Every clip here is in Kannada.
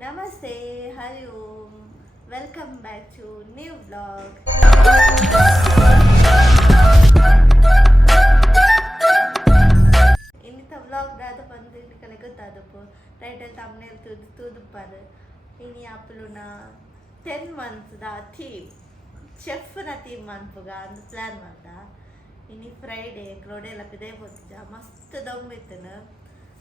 Namaste, Hari Om. Welcome back to new vlog. ಇನ್ನಿತ vlog ದಾದ ಬಂದು ಇದಕ್ಕೆ ಗೊತ್ತಾದಪ್ಪು ಟೈಟಲ್ thumbnail ತೂದುಪ್ಪಾದ ಇನಿ ಅಪ್ಪಲುನ 10 months ದ ಥೀಮ್ ಚೆಫ್ನ ಥೀಮ್ ಅನ್ಪುಗ ಅಂದು ಪ್ಲಾನ್ ಮಾಡ್ದ ಇನಿ ಫ್ರೈಡೇ ಕ್ರೋಡೆಲ್ಲ ಬಿದೆ ಬೋತಿಜ ಮಸ್ತ್ ದೊಂಬಿತ್ತನ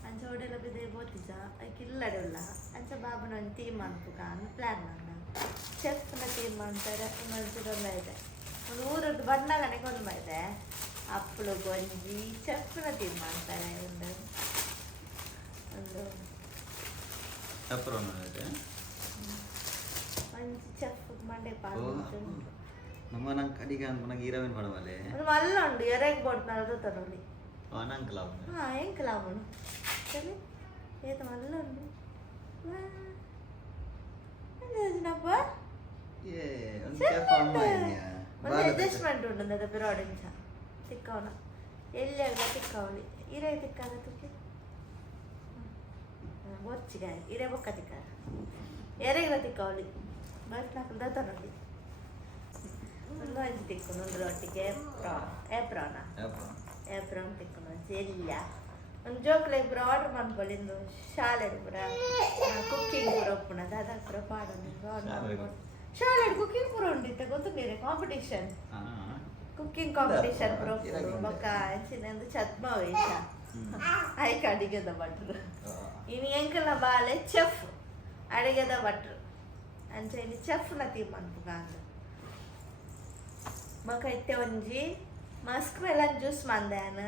ಅಂಚ ಹೊಡೆಲ್ಲ ಬಿದೆ ಬೋತಿಜ ಅದಕ್ಕೆ ಇಲ್ಲಡೆಲ್ಲ ಅಂಚ ಬಾಬನ ಒಂದು ಥೀಮ್ ಅನ್ಪುಗ ಅಂದು ಪ್ಲಾನ್ ಮಾಡ್ದ ಚೆಫ್ನ ಥೀಮ್ ಅಂತಾರೆ ಇನ್ನೊಂದು ಇದೆ ಒಂದು ಊರದ್ದು ಬಣ್ಣಗನೆ ಕೊಂದು ಇದೆ ಅಪ್ಪಳು ಗೊಂಜಿ ಚೆಫ್ನ ಥೀಮ್ ಅಂತಾರೆ ಒಂದು ಮಂచి ಚೆಫ್ ಮಂಡೆ ಪಾಲು ನಮ್ಮ ನಂಗೆ ಕಡಿಗೆ ನನಗೆ ಈರವೇನು ಪಡವಲೆ ಅದು ಮಲ್ಲ ಉಂಡು ಎರೆಗೆ ಬೋಡ್ತಾರೆ ಅದು ತರೋಲಿ ನಂಗೆ ಲಾಭ ಹಾಂ ಹೆಂಗೆ ಲಾಭ ಸರಿ ಏತ ಮಲ್ಲ ಉಂಡು ಒಂದು ಅಡ್ಜಸ್ಟ್ಮೆಂಟ್ ಉಂಡು ಅದು ಬಿರೋಡಿಂಚ ತಿಕ್ಕವನ ಎಲ್ಲಿ ಆಗ ತಿಕ್ಕವಳಿ ಇರೇ ತಿಕ್ಕಾಗ ತುಕ್ಕೆ ಬೊಚ್ಚಿಗಾಯ ಇರೇ ಬೊಕ್ಕ ತಿಕ್ಕ ಎರೆಗಿರ ತಿಕ್ಕವಳಿ ಬಸ್ ನಾಲ್ಕು ತರೋಲಿ ಒಂದು ಅಂಚು ತಿಕ್ಕೊಂಡು ಒಂದು ರೊಟ್ಟಿಗೆ ಏಪ್ರಾನ ಏಪ್ರಾನ್ ತಿಕ್ಕೊಂಡು ಎಲ್ಲ ಒಂದು ಜೋಕ್ಲೆ ಇಬ್ಬರು ಆರ್ಡರ್ ಮಾಡ್ಕೊಳ್ಳಿ ಇಂದು ಶಾಲೆ ಪುರ ಕುಕ್ಕಿಂಗ್ ಪೂರ ಒಪ್ಪುನ ದಾದಾ ಪುರ ಪಾಡೋದು ಶಾಲೆ ಕುಕ್ಕಿಂಗ್ ಪೂರ ಉಂಡಿತ್ತೆ ಗೊತ್ತು ಬೇರೆ ಕಾಂಪಿಟೇಷನ್ ಕುಕ್ಕಿಂಗ್ ಕಾಂಪಿಟೇಷನ್ ಪೂರ ಒಪ್ಪುದು ಬೊಕ್ಕ ಅಂಚಿನಂದು ಛದ್ಮ ವೇಷ ಆಯ್ಕೆ ಅಡಿಗೆದ ಭಟ್ರು ಇನ್ನು ಎಂಕಲ್ನ ಬಾಳೆ ಚೆಫ್ ಅಡಿಗೆದ ಭಟ್ರು ಅಂಚ ಇನ್ನು ಚೆಫ್ನ ಥೀಮ್ ಅನ್ಪುಗ ಅಂದು ಬೊಕ ಇತ್ತೆ ಒಂಜಿ ಮಸ್ಕ್ಮೆಲನ್ ಜ್ಯೂಸ್ ಮಂದ್ಯಾನ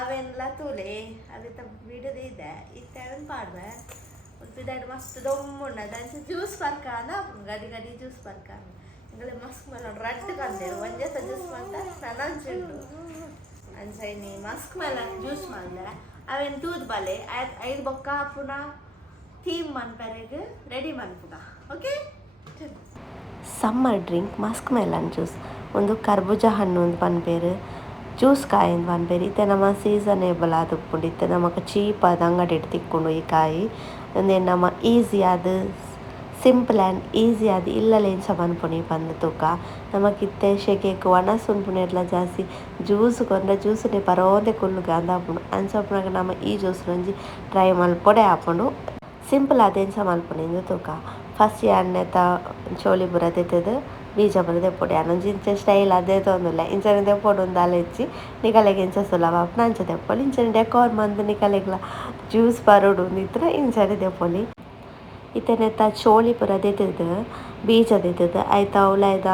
ಅವೆನ್ಲ ತೂಲೆ ಅವಿತ ಬಿಡದ ಇದೆ ಇತ್ತೆ ಅವನ್ ಪಾಡ್ದೆ ಉಲ್ಪಿದಾಡ್ ಮಸ್ತ್ ದೊಮ್ಮುಂಡದ ಅಂಚ ಜ್ಯೂಸ್ ಬರ್ಕಾನ ಗಡಿ ಗಡಿ ಜ್ಯೂಸ್ ಬರ್ಕಾನ ಇಂಗಲೆ ಮಸ್ಕ್ಮೆಲನ್ ರಟ್ಟು ಕಂದೆ ಒಂಜೆತ ಜ್ಯೂಸ್ ಮಂತ ನನಂಚುಂಡು ಅಂಚ ಇನಿ ಮಸ್ಕ್ಮೆಲನ್ ಜ್ಯೂಸ್ ಮಂದೆ ಅವೆನ್ ತೂದ್ ಬಲೆ ಐದು ಬೊಕ್ಕ ಪುನಃ ಥೀಮ್ ಮನ್ಪರೆಗ್ ರೆಡಿ ಮನ್ಪುಗ okay summer drink muskmelon juice ಒಂದು ಕರ್ಬೂಜ ಹಣ್ಣು ಒಂದು ಪನ್ಪೇರು ಜ್ಯೂಸ್ ಕಾಯಿ ಒಂದು ಪನ್ಪೇರು ಇತ್ತೆ ನಮ್ಮ ಸೀಸನೇಬಲ್ ಆದ ಉಪ್ಪುಂಡು ಇತ್ತೆ ನಮಕ್ ಚೀಪ್ ಆದ ಅಂಗಡಿ ತಿಕ್ಕೊಂಡು ಈ ಕಾಯಿ ಒಂದೇ ನಮ್ಮ ಈಸಿ ಆದ ಸಿಂಪಲ್ ಆ್ಯಂಡ್ ಈಸಿ ಆದ ಇಲ್ಲಲೇಂಚ ಪನ್ಪುಣಿ ಪಂದು ತೂಕ ನಮಕಿತ್ತೆ ಶೆಕೆಕ್ ಒಣಸು ಉನ್ಪುನೆರ್ಲ ಜಾಸ್ತಿ ಜ್ಯೂಸ್ ಕೊಂಡ್ರೆ ಜ್ಯೂಸ್ನೆ ಪರೋದೆ ಕುಲ್ಲುಗ ಅಂದಾಪುಂಡು ಅಂಚಪ್ಪನಾಗ ನಮ್ಮ ಈ ಜ್ಯೂಸ್ ಒಂಜಿ ಟ್ರೈ ಮಲ್ಪೊಡೆ ಆಪುಂಡು ಸಿಂಪಲ್ ಆದೇಂಚ ಮಲ್ಪುನಿಂದು ತೂಕ ಫಸ್ಟ್ ಎಣ್ಣೆತ ಚೋಳಿ ಬುರ ತೆತ್ತದು ಬೀಜ ಬುರ ತೆಪ್ಪೊಡಿ ಅನ್ನೊಂದು ಇಂಚ ಸ್ಟೈಲ್ ಅದೇ ತೊಂದಿಲ್ಲ ಇಂಚನೆ ತೆಪ್ಪೊಡು ಒಂದು ಅಲೆ ಹೆಚ್ಚಿ ನಿಕಲೆಗೆ ಇಂಚ ಸುಲಭ ಆಪುನ ಅಂಚ ತೆಪ್ಪೊಲಿ ಇಂಚನೆ ಡೆಕೋರ್ ಮಂದು ನಿಕಲೆಗ್ಲ ಜ್ಯೂಸ್ ಬರೋಡು ನಿತ್ರ ಇಂಚನೆ ತೆಪ್ಪೊಲಿ ಇತ್ತನೆತ್ತ ಚೋಳಿ ಪುರ ತೆತ್ತದು ಬೀಜ ತೆತ್ತದು ಆಯ್ತು ಅವಳೈದ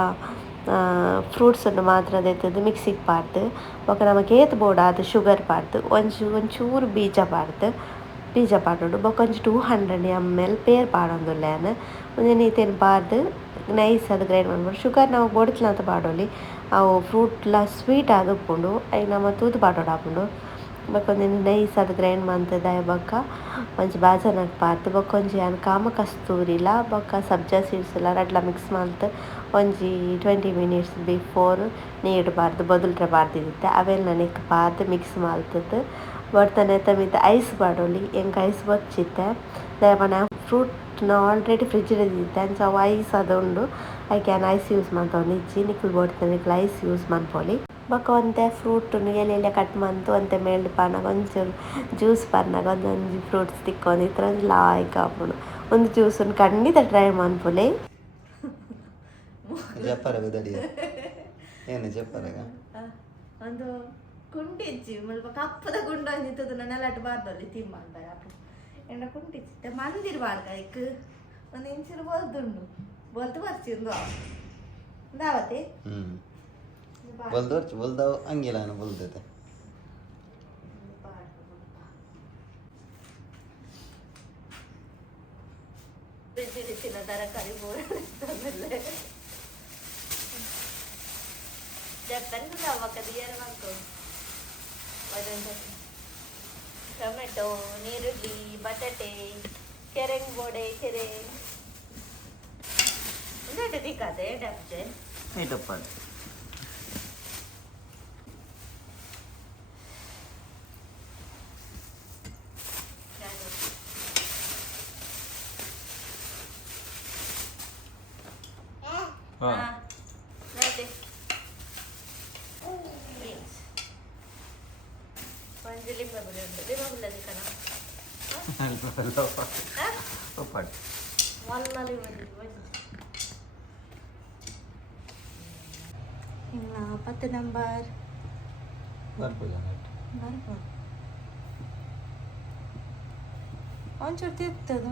ಫ್ರೂಟ್ಸನ್ನು ಮಾತ್ರ ತೆತ್ತದು ಮಿಕ್ಸಿಗೆ ಪಾಡ್ದು ಬೊಕ ನಮಗೆ ಏತ್ ಬೋಡ ಅದು ಶುಗರ್ ಪಾಡ್ದು ಒಂಚೂರು ಬೀಜ ಪಾಡೋಡು ಬೊಕ ಒಂಜಿ 200 ml ಪೇರ್ ಪಾಡೊಂದುಲ್ಲೇನು ಒಂಜಿ ನೀತೇನು ಪಾಡ್ದು ನೈಸ್ ಅದು ಗ್ರೈಂಡ್ ಮಾಡ್ಬೋದು ಶುಗರ್ ನಾವು ಬೋಡಿತ್ಲ ಅಂತ ಪಾಡೋಲಿ ಅವು ಫ್ರೂಟ್ಲ ಸ್ವೀಟ್ ಆದ ಉಪ್ಪುಂಡು ಅವು ನಮ್ಮ ತೂತು ಪಾಡೋಡು ಆಪುಂಡು ಬೊಕ ಒಂಜಿ ನೈಸ್ ಅದು ಗ್ರೈಂಡ್ ಮಂತದ ಬೊಕ ಒಂಜಿ ಬಾಜನಕ್ಕೆ ಪಾಡ್ದು ಬೊಕ ಒಂಜಿ ಕಾಮ ಕಸ್ತೂರಿಲ ಬೊಕ ಸಬ್ಜಾ ಸೀಡ್ಸ್ಲ ರಡ್ಲ ಮಿಕ್ಸ್ ಮಲ್ತು ಒಂಜಿ 20 minutes ಬಿಫೋರ್ ನೀರು ಪಾಡ್ದು ಬೊದುಲ್ರೆ ಪಾಡ್ದಿದ್ದೆ ಅವೆಲ್ಲ ನೆಕ್ ಪಾಡ್ದು ಮಿಕ್ಸ್ ಮಲ್ತದ್ದು ಬರ್ತನೆ ತಮಿತ ಐಸ್ ಪಾಡೋಲಿ ಎಂಕ್ ಐಸ್ ಬಚ್ಚಿತ್ತೆ ದಯಪನ ಫ್ರೂಟ್ನ ಆಲ್ರೆಡಿ ಫ್ರಿಜ್ಡ್ ಇದ್ದಿತ್ತೆ ಅಂಚ ಅವು ಐಸ್ ಅದು ಉಂಡು ಐಕ್ಯಾನ್ ಐಸ್ ಯೂಸ್ ಮಂತೊಂದು ಇಜ್ಜಿ ನಿಕ್ಕಲು ಬೋಡ್ತಾನೆ ನಿಕ್ಕಲು ಐಸ್ ಯೂಸ್ ಮನ್ಪೊಲಿ ಬೊಕ ಒಂತೆ ಫ್ರೂಟ್ನು ಎಲೆ ಕಟ್ ಮಂತು ಒಂತೆ ಮೇಲ್ಡ್ ಪಾನಾಗ ಒಂಚೂರು ಜ್ಯೂಸ್ ಪಾರ್ನಾಗ ಒಂದೊಂಜಿ ಫ್ರೂಟ್ಸ್ ತಿಕ್ಕೊಂಡು ಇತ್ರ ಒಂದು ಲಾಯ್ಕ್ ಆಪುಂಡು ಒಂದು ಜ್ಯೂಸನ್ನು ಖಂಡಿತ ಟ್ರೈ ಮನ್ಪೊಲಿ ಏನು ಜಪ್ಪರಾಗ ಒಂದು ಕುಂಟಿಚ್ಚಿ ಮುಲ್ಪ ಕಪ್ಪದ ಗುಂಡು ಅಂದಿತ್ತದು ನೆಲಟ್ಟು ಬಾರ್ದಲ್ಲಿ ತಿಮ್ಮ ಅಂತಾರೆ ಅಪ್ಪ ಎಂಡ ಕುಂಟಿಚ್ಚಿ ಮಂದಿರ್ ಬಾರ್ಗ ಇಕ್ ಒಂದು ಇಂಚಿನ ಬೊಲ್ದುಂಡು ಬೊಲ್ತು ಬರ್ಚಿಂದು ದಾವತಿ ಬೊಲ್ದವ್ ಹಂಗಿಲ್ಲ ಬೊಲ್ದೈತೆ ಬಿಸಿಲಿನ ತರಕಾರಿ ಬೋರಲ್ಲೇ ಜಪ್ಪನ್ ಅವಕದಿಯರ ಮಾಡ್ಕೊ ಟೊಮೆಟೊ ನೀರುಳ್ಳಿ ಬಟಾಟೆ ಕೆರೆಂಗ್ ಬೋಡೆ ಕೆರೆ ಇಂದಟ್ಟು ದಿಕ್ಕದೆ ಡಬ್ಜೆ ಐಟಪ್ಪ ನೋಡಿ ಒಂಜಿ ಲಿಂಬೆ ಬುಡಿ ಉಂಟು ಲಿಂಬೆ ಬುಳ್ಳದಿ ಕಣ ಮಲ್ಲ ಲಿಂಬೆ ಇಲ್ಲ 10 ನಂಬರ್ ಒಂಚೂರು ತಿರ್ತದ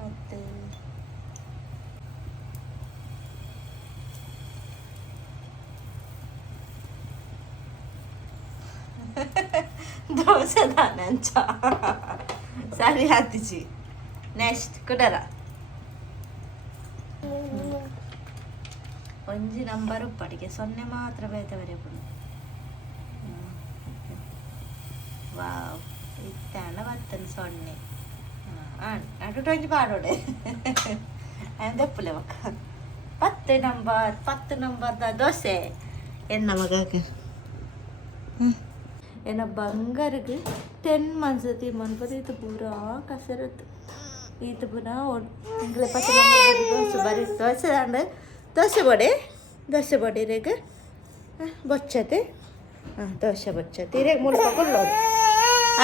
10 ದೋಸೆ ದಾನಂಚ ಸರಿ ಹತ್ತಿಸಿ ನೆಕ್ಸ್ಟ್ ಕುಡರ ಒಂಜಿ ನಂಬರ್ ಉಪ್ಪಡಿಗೆ 0 ಮಾತ್ರ ಬೇತವರೆ ಪುಣ್ಯ ವಾವ್ ಇತ್ತಾಂಡ ಬತ್ತನು 0 ಅಡು ಒಂಜಿ ಪಾಡೋಡೆ ದೆಪ್ಪುಲೆ ಮಕ್ಕ 10 ನಂಬರ್ದ ದೋಸೆ ಎನ್ನ ಮಗಕ್ಕೆ ಎನ್ನ ಬಂಗಾರಗೆ 10 ಮಂತ್ಸ್ ಮನ್ಪದ ಇದು ಪೂರಾ ಕಸರತ್ತು ಇದು ಪುನಃ ಇಂಗ್ಲೆ 10 ನಂಬರ್ ದೋಸೆ ಬರೀ ದೋಸೆ ಬಡೆ ರೇಗ ಬೊಚ್ಚತೆ ದೋಸೆ ಬೊಚ್ಚತೆ ರೇಗ ಮುಲ್ಪ ಕುಲ್ಲೋಡು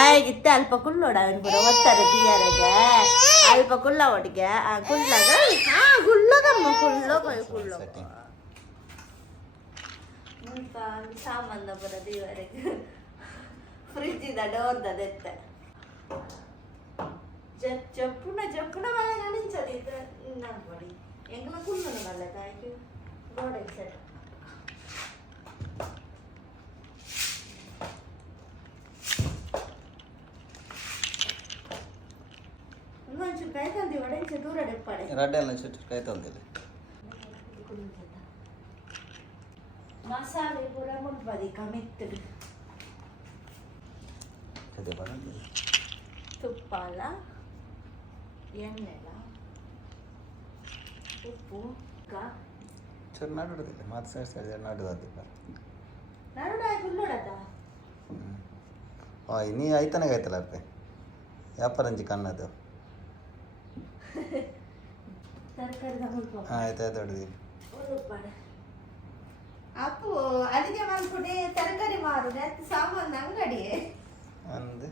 ಆಗಿತ್ತೆ ಅಲ್ಪ ಕುಲ್ಲೋಡ ಅವನು ಪೂರ ಒತ್ತಾರೆ ತೀಯರೆಗೆ ಅಲ್ಪ ಕುಲ್ಲ ಒಟ್ಟಿಗೆ ಕುಲ್ಲಾಗ ಕುಲ್ಲೋಗಮ್ಮ ಕುಲ್ಲೋಗ ಮುಲ್ಪ ಸಾಮಾನ್ದ ಪುರ ದೀವರೆಗೆ ಫ್ರಿಜ್ ಇದ ಡೋರ್ದೆತ್ತೆ ಜಪ್ಪುನ ಮಗ ನೆನೆಂಚದು ಇದು ನೋಡಿ ಎಂಗನ ಕುಲ್ಲನು ನಲ್ಲ ತಾಯ್ಕು ಗೋಡೆ ಸೆಟ್ ಒಂಚೂರು ಕೈ ತಂದಿ ಒಡೆಂಚೆ ದೂರ ಡೆಪ್ಪಾಡೆ ರಡ್ಡೆಲ್ಲ ಚುಟ್ಟು ಕೈ ತಂದಿಲ್ಲ ಮಸಾಲೆ ಪೂರ ಮುಟ್ಬದಿ ಕಮ್ಮಿತ್ತದು ತುಪ್ಪಲ ಎಣ್ಣೆಲ ಉಪ್ಪು ಚೂರು ನಡುವುದಿಲ್ಲ ಮಾತು ಸೇರಿಸಿದ್ರೆ ನಡುವುದಿಲ್ಲ ಕುಲ್ಲೋಡದ ನೀ ಐತನಾಗ ಆಯ್ತಲ್ಲ ಅಪ್ಪೆ ವ್ಯಾಪಾರಂಜಿ ಕಣ್ಣದು ತರಕಾರಿ ಆಯ್ತು ಹೊಡೆದಿ ಅಪ್ಪು ಅಡಿಗೆ ಮಾಡ್ಕೊಡಿ ತರಕಾರಿ ಮಾರುದೆ ಸಾಮಾನು ಅಂಗಡಿ ಅಂದು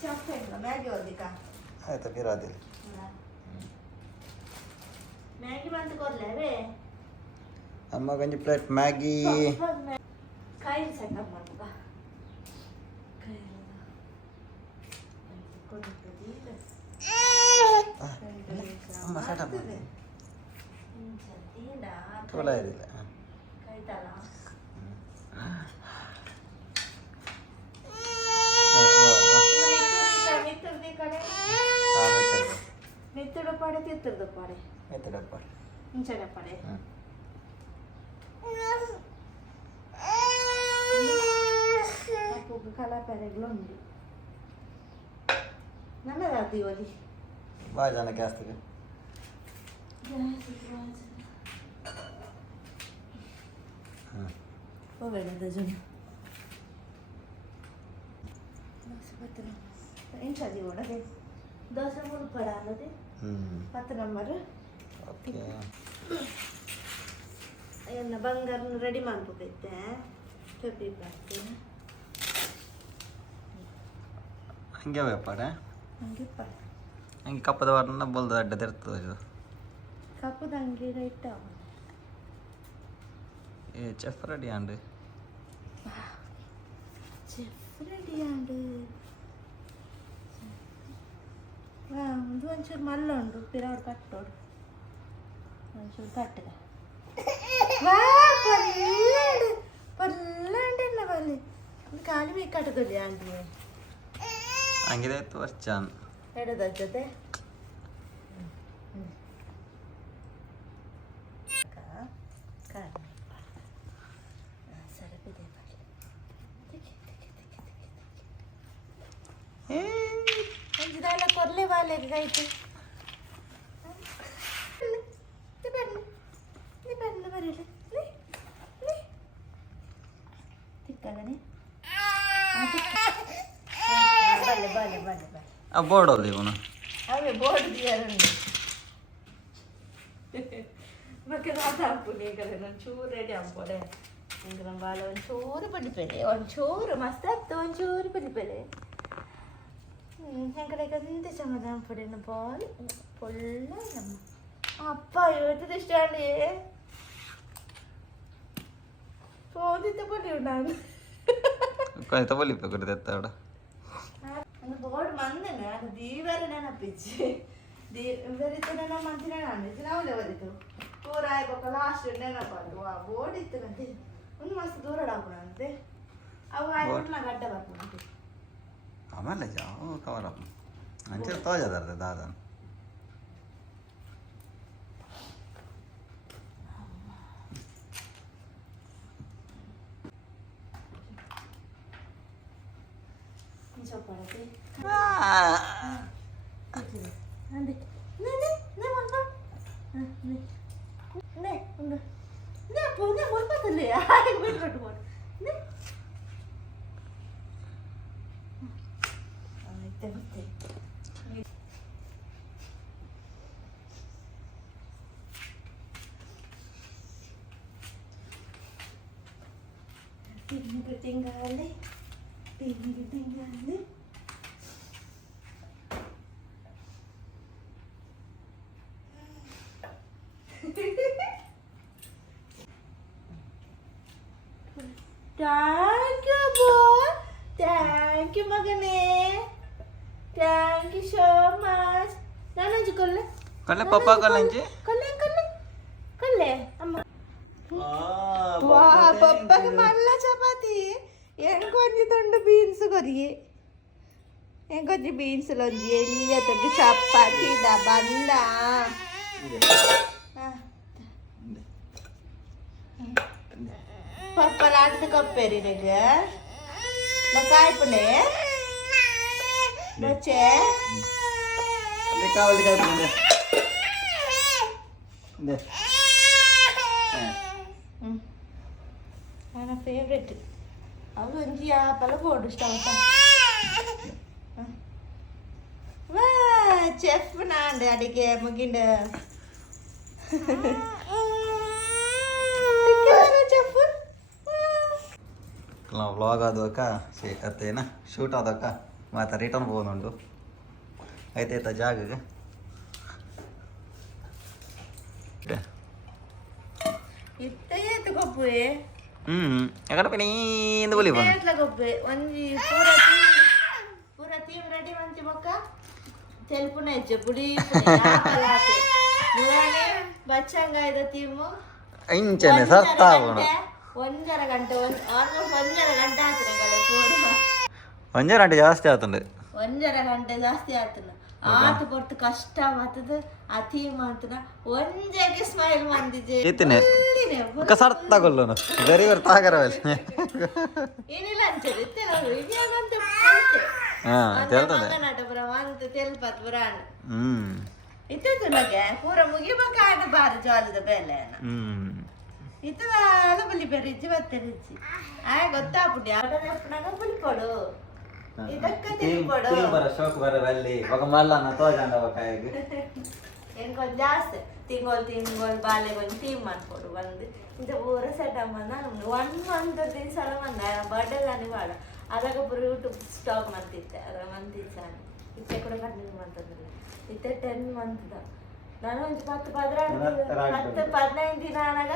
ಚಪ್ಪೆಲ್ಲ ಮ್ಯಾಗಿ ಓದಿಕ ಆಯ್ತು ಬಿರಾದಿಲ್ಲ ಮ್ಯಾಗಿ ಬಂದು ಕೊಡ್ಲೇವೇ ಅಮ್ಮ ಗಂಜಿ ಪ್ಲೇಟ್ ಮ್ಯಾಗಿ ಕಾಯಿ ಸೆಟಪ್ ಮಾಡುವ ಅಮ್ಮ ಸೆಟಪ್ ಮಾಡಿ ಚೋಲ ಇದಿಲ್ಲ ಕೈತಲ್ಲ ಮಿತ್ತುಡು ಪಾಡೆ ತಿತ್ತುದು ಪಾಡೆ ಇಂಚಡೆ ಪಾಡೆ ಅಪ್ಪು ಕಲಾಪೆರೆಗಳು ಉಂಟು ನನ್ನದಾದಿ ಓದಿ ಭಾಳ ಜನ ಗ್ಯಾಸ್ತಿಗೆ ಹೋಗಬೇಡ ಜನ ಇಂಚದಿ ಒಳಗೆ ದೋಸೆ ಮುಳುಪಡ ಅನ್ನೋದೇ 10 ನಂಬರ್ ಓಕೆ ಎಲ್ಲ ಬಂಗಾರನ ರೆಡಿ ಮಾಡ್ಬೇಕೈತೆ ಚೊಟ್ಟಿ ಬರ್ತೀನಿ ಹಂಗೆ ವ್ಯಾಪಾರ ಹಂಗೆ ಹಂಗೆ ಕಪ್ಪದ ವಾರನ ಬೋಲ್ದ ಅಡ್ಡದ ಇರ್ತದೆ ಇದು ಕಪ್ಪದ ಹಂಗೆ ರೈಟ್ ಏ ಚೆಫ್ ರೆಡಿ ಆಂಡು ಚೆಫ್ ರೆಡಿ ಆಂಡು ಇದು ಒಂಚೂರು ಮಲ್ಲ ಉಂಡು ಪಿರವಡು ಕಟ್ಟೋಡು ಒಂಚೂರು ಕಟ್ಟದ ಪಲ್ಲಾಂಡೆಲ್ಲ ಬಲ್ಲಿ ಖಾಲಿ ಬೇಕು ಕಟ್ಟದಲ್ಲಿ ಆಂಟಿ ಹಂಗಿದೆ ಇತ್ತು ವರ್ಷ ಎಡದ ಜೊತೆ ಇದೆಲ್ಲ ಕೊರ್ಲೆ ಬಾಲೆಗೆ ಆಯ್ತು ಬರೀಲಿ ತಿಕ್ಕಗನೆ ಬಾಲೆ ಬಾಲೆ ಬಾಲೆ ಬಾಲೆ ಬೋರ್ಡ್ ಅಲ್ಲಿ ಇವನು ಅವೇ ಬೋರ್ಡ್ ದಿಯಾರಂಡು ಮತ್ತೆ ನಾಪುನಿ ಕಲೆ ಒಂಚೂರು ರೆಡಿ ಅಂಬೋಡೆ ಇಂಕ ನಮ್ಮ ಬಾಲ ಒಂಚೂರು ಪಡಿಪೇಲೆ ಒಂಚೂರು ಮಸ್ತ್ ಆಗ್ತು ಒಂಚೂರು ಪಡಿಪೇಲೆ ಹೆಂಕಡೆ ಕಂತೆ ಚಮದ ಅಂಪಡೆ ಬಾಲ್ ಪೊಳ್ಳ ನಮ್ಮ ಅಪ್ಪ ಇವತ್ತು ಸ್ಟ್ಯಾಂಡ್ പോന്നിട്ട് പൊടിയുണ്ടാണ് ബോർഡ് മന്ദന അത് ദീവരനാണ് അപ്പിച്ച് ദീവരത്തിനാണ് മന്ദിരാണ് ഇതിനാവില്ല വലുത് പൂറായപ്പോ ലാസ്റ്റ് ನೆನಪು ಆ ಬೋರ್ಡ್ ಇತ್ತಂತೆ ಒಂದು ಮಸ್ತ್ ದೂರ ಹಾಕೋಣಂತೆ ಅವು ಆಯ್ತು ಗಡ್ಡ ಬರ್ಕೊಂಡೆ ಆಮೇಲೆ ಜಾವ ಕವರ್ ಅಪ್ ಅಂಚೆ ತೋಜದಾರ್ದೆ ದಾದನ್ chocolate. Tinggal. Thank you, boy. Thank you, Magane. Thank you so much. Nana ji kolle. Kolle papa kolle ji. Kolle. Amma. Wow, papa ke malla chapati. Yang konji tondu beans koriye. Yang konji beans lonji eliya tondu chapati da banda. Papa latte kopperi nega. Makai pune. Bace. Dekawal pune. Deh. Ana favorite. Avu onji apala podu start. Wah, chef nande adige muginda. Tikara chef. Vlog ಆದಕ್ಕ ಅತ್ತೇನ ಶೂಟ್ ಆದಕ್ಕ ಮತ್ತೆ ರಿಟರ್ನ್ ಹೋಗೋದುಂಟು ಆಯ್ತಾಯ್ತಾ ಜಾಗಗೆ ಇತ್ತ ಗೊಬ್ಬೆ ಯಾಕಂದ್ರೆ ಪೀಂದ ಬಲಿ ಬಂದು ಗೊಬ್ಬೆ ಒಂಜಿ ಪೂರ ಟೀಮ್ ರೆಡಿ ಮಂಚಿ ಬೊಕ್ಕ ತೆಲ್ಪುನ ಹೆಚ್ಚು ಪುಡಿ ಪಲಾತೆ ಮುರಾನೆ ಬಚ್ಚಂಗಾಯ್ದ ಟೀಮು ಇಂಚನೆ ಸರ್ತಾವಣ ಒಂದರ ಗಂಟೆ ಆಲ್ಮೋಸ್ಟ್ ಒಂದರ ಗಂಟೆ ಆತನ ಪೂರ ಒಂಜರ ಗಂಟೆ ಜಾಸ್ತಿ ಆತುಂಡು ಒಂದರ ಗಂಟೆ ಜಾಸ್ತಿ ಆತನ ಆತ ಪೊರ್ತು ಕಷ್ಟ ಮಾತದ ಆ ಥೀಮ್ ಆತನ ಒಂಜಗೆ ಸ್ಮೈಲ್ ಮಂದಿಜೆ ಇತ್ತಿನೆ ಸರ್ತಾಗೊಲ್ಲೋನು ವೆರಿ ವೆರಿ ತಾಗರವಲ್ಲ ಏನಿಲ್ಲ ಅಂಚದೆ ಇತ್ತೆಲ್ಲ ಇದ್ಯಾಗಂತೆ ಮಂಗನಾಟ ಪುರ ಮಂತ ತೆಲ್ಪತ್ ಪುರಾಣ ಇತ್ತು ನಗೆ ಪೂರ ಮುಗಿಬೇಕಾದ ಬಾರ ಜಾಲದ ಬೆಲೆ ಇತ್ತದ ಬಲಿ ಬೆರಿಜ್ಜಿ ಮತ್ತೆ ರಿಜ್ಜಿ ಆಯ ಗೊತ್ತಾಗ್ಬಿಟ್ಟು ಯಾವಾಗ ಬಲಿಕೊಡು ಇದಕ್ಕೆ ತಿಳ್ಕೊಡು ಹೆಂಗೊಂದು ಜಾಸ್ತಿ ತಿಂಗೋಲ್ ಬಾಲೆ ಒಂದು ಟೀಮ್ ಮಾಡ್ಕೊಡು ಒಂದು ಇದು ಪೂರ ಸೆಟ್ ಅಮ್ಮನ 1 ಮಂತ್ ದಿವಸ ಬಂದ ಬರ್ಡೇ ಗಾನಿ ಬಾಡ ಅದಾಗ ಪೂರ ಯೂಟ್ಯೂಬ್ ಸ್ಟಾಕ್ ಮಾಡ್ತಿದ್ದೆ ಅದ್ರ ಮಂತ್ ಇಚ್ಚಾನೆ ಇತ್ತೆ ಕೂಡ ಕಂಟಿನ್ಯೂ ಮಾಡ್ತಂದ್ರೆ ಇತ್ತೆ 10 ಮಂತ್ ನಾನು ಒಂದು 10-15 ದಿನ ಆನಾಗ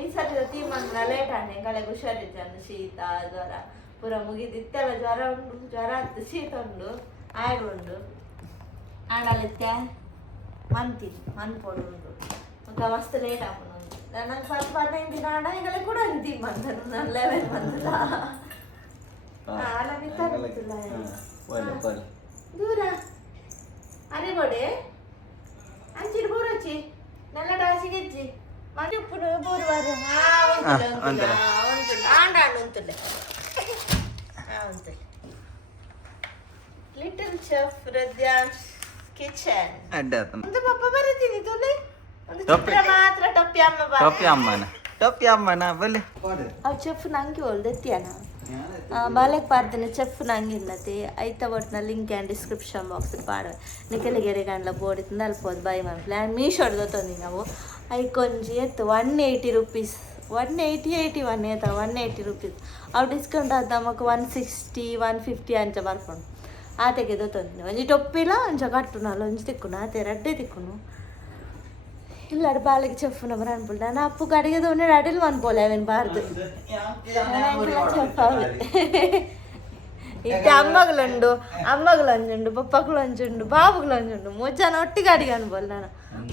ಈ ಸಲ ಟೀಮ್ ಅಂದ್ರೆ ಲೇಟ್ ಆನೆ ಕಳೆಗೆ ಹುಷಾರಿದ್ದಾನೆ ಶೀತ ಜ್ವರ ಪೂರ ಮುಗಿದಿತ್ತೆಲ್ಲ ಜ್ವರ ಉಂಟು ಜ್ವರ ಹತ್ತು ಶೀತ ಉಂಡು ಆಯ್ಡುಂಡು ಆಡಲಿತ್ತೆ ಮನ್ಪೊಡು ಉಂಟು ಈಗ ಮಸ್ತ್ ಲೇಟ್ ಆಪುಂಡು ನನಗೆ 10-15 ದಿನ ಆಡ ಈಗಲೇ ಕೂಡ ಒಂದು ಟೀಮ್ ಬಂದನು ನಾನು 11 ಬಂದದ ಅಲ್ಲ ಬಿತ್ತಿಲ್ಲ ದೂರ ಅರೆ ಬೋಡೆ ಅಂಚಿಡು ಬೋರಚ್ಚಿ ನಲ್ಲ ಡಾಸಿಗೆಜ್ಜಿ ಮತ್ತೆ ಉಪ್ಪು ಬೋರ್ವಾರ ಲಿಟಲ್ ಚೆಫ್ ರದ್ಯಾನ್ಸ್ ಕಿಚನ್ ಒಂದು ಪಪ್ಪ ಬರೀತೀನಿ ತುಲೆ ಒಂದು ಚಿತ್ರ ಮಾತ್ರ ಟಪ್ಪಿ ಅಮ್ಮ ಟಪ್ಪಿ ಅಮ್ಮನ ಬಲ್ಲಿ ಅವ್ ಚೆಫ್ ನಂಗೆ ಒಳ್ದೆತ್ತಿಯಾನ ಬಾಲೆಗೆ ಪಾಡ್ತೀನಿ ಚೆಫ್ ನಂಗಿಲ್ಲತಿ ಐತ ಒಟ್ಟಿನ ಲಿಂಕ್ ಆ್ಯಂಡ್ ಡಿಸ್ಕ್ರಿಪ್ಷನ್ ಬಾಕ್ಸ್ ಪಾಡುವೆ ನಿಖಲಿಗೆರೆ ಗಂಡ್ಲ ಬೋಡಿಂದ ಅಲ್ಪೋದು ಬೈ ಮನ್ಪ್ಲೆ ಆ್ಯಂಡ್ ಮೀಶೋಡ್ದು ತೊಂದಿ ನಾವು ಐಕೊಂಜಿ ಎತ್ತು 180 rupees 180 ಏತ 180 rupees ಅವು ಡಿಸ್ಕೌಂಟ್ ಆದ ನಮಗೆ 160 150 ಅಂಚ ಬರ್ಕೊಂಡು ಆತೆಗೆ ತೊಂದಿನಿ ಒಂಜಿ ಟೊಪ್ಪಿಲ ಅಂಚ ಕಟ್ಟುನಲ್ಲ ಒಂಜಿ ತಿಕ್ಕುನು ಆತೆ ರಡ್ಡೆ ತಿಕ್ಕುನು ಇಲ್ಲಾಡು ಬಾಲೆಗೆ ಚೆಫ್ನ ಬರ ಅನ್ಬಿಟ್ಟು ನಾನು ಅಪ್ಪು ಕಡೆಗೆ ತೊಗೊಂಡು ಅಡಿಲ್ ಮನ್ಪೋಲೆ ಅವನ್ ಬಾರ್ದು ಚೆಫ್ ಅವೆ ಇತ್ತೆ ಅಮ್ಮಗಳೊಂಜುಂಡು ಪಪ್ಪಗಳೊಂಜುಂಡು ಬಾಬುಗಳೊಂಜುಂಡು 3 ಜನ ಒಟ್ಟಿಗೆ ಅಡಿಗೆ ಅನ್ಬೋಲ್ ನಾನು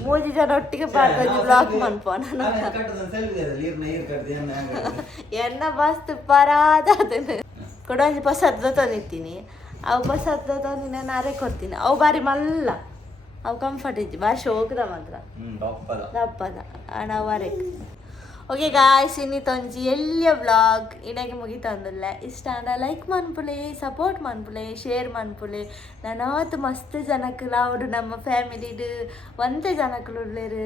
3 ಜನ ಒಟ್ಟಿಗೆ ಬಾರ್ದು ಬ್ಲಾಗ್ ಮನ್ಪೋ ನಾನು ಎನ್ನ ಮಸ್ತ್ ಪರಾದ ಅದನ್ನು ಕೂಡ ಒಂಜಿ ಬಸದ್ದು ತಂದಿತ್ತೀನಿ ಅವು ಬಸದ್ದು ತಂದು ನಾನು ಅರೆ ಕೊಡ್ತೀನಿ ಅವು ಬಾರಿ ಮಲ್ಲ ಅವು ಕಂಫರ್ಟ್ ಇಜ್ಜಿ ಭಾರಿ ಶೋಕದ ಮಾತ್ರ ದಪ್ಪದ ನಾವು ಅರೆಕ್ ಓಕೆ ಗಾಯ್ಸ್ ಇನ್ನಿತ್ತೊಂಜಿ ಎಲ್ಲಿಯ ವ್ಲಾಗ್ ಇಡಗೆ ಮುಗಿತಂದಿಲ್ಲ ಇಷ್ಟ ಅಂದ ಲೈಕ್ ಮನ್ಪುಲೆ ಸಪೋರ್ಟ್ ಮನ್ಪುಲೆ ಶೇರ್ ಮನ್ಪುಲೆ ನಾನಾವತ್ತು ಮಸ್ತ್ ಜನಕ್ಕೆ ಲಾವುಡು ನಮ್ಮ ಫ್ಯಾಮಿಲಿಡು ಒಂದೇ ಜನಕ್ಕಲು ಉಳ್ಳೇರು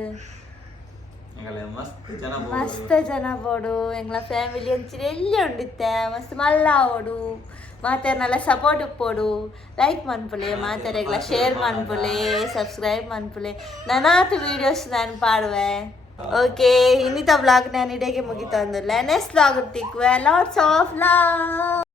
ಮಸ್ತ್ ಜನ ಬೋಡು ಎಂಗ್ಲ ಫ್ಯಾಮಿಲಿ ಅಂಚಿನ ಎಲ್ಲಿ ಉಂಡಿತ್ತೆ ಮಸ್ತ್ ಮಲ್ಲ ಆವೋಡು ಮಾತಾಡ್ನೆಲ್ಲ ಸಪೋರ್ಟ್ ಉಪ್ಪೋಡು ಲೈಕ್ ಮನ್ಪುಲೆ ಮಾತಾಡೆಗ್ಲ ಶೇರ್ ಮನ್ಪುಲೆ ಸಬ್ಸ್ಕ್ರೈಬ್ ಮನ್ಪುಲೆ ನಾನಾತು ವೀಡಿಯೋಸ್ ನಾನು ಪಾಡುವೆ ಓಕೆ ಇನ್ನಿತ ವ್ಲಾಗ್ ನಾನು ಇಡೆಗೆ ಮುಗಿತಂದಿಲ್ಲ ನೆಕ್ಸ್ಟ್ ವ್ಲಾಗ್ ತಿಕ್ಕುವೆ ಲಾಟ್ಸ್ ಆಫ್ ಲವ್.